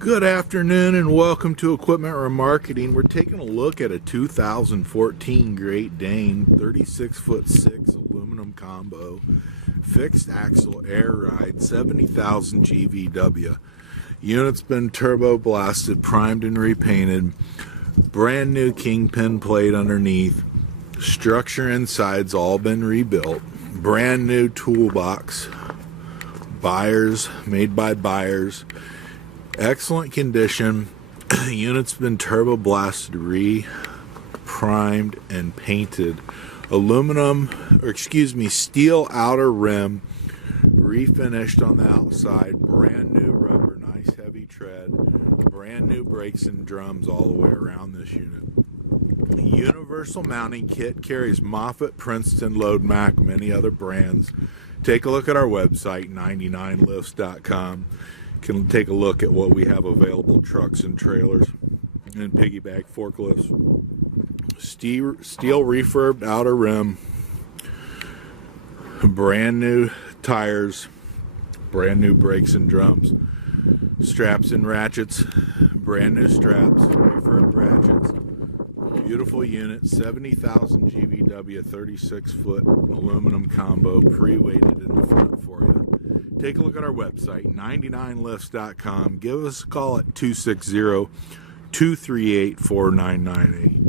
Good afternoon and welcome to Equipment Remarketing. We're taking a look at a 2014 Great Dane 36'6" aluminum combo fixed axle air ride 70,000 GVW. Unit's been turbo blasted, primed and repainted. Brand new kingpin plate underneath. Structure inside's all been rebuilt. Brand new toolbox. Buyers, made by buyers. Excellent condition. Unit's been turbo blasted, primed and painted. Steel outer rim, refinished on the outside. Brand new rubber, nice heavy tread. Brand new brakes and drums all the way around this unit. Universal mounting kit, carries Moffett, Princeton, Load Mac, many other brands. Take a look at our website, 99lifts.com. Can take a look at what we have available: trucks and trailers and piggyback forklifts. Steel refurbed outer rim, brand new tires, brand new brakes and drums, straps and ratchets, brand new straps, refurbed ratchets. Beautiful unit, 70,000 GVW, 36-foot aluminum combo, pre-weighted in the front for you. Take a look at our website, 99lifts.com. Give us a call at 260-238-4998.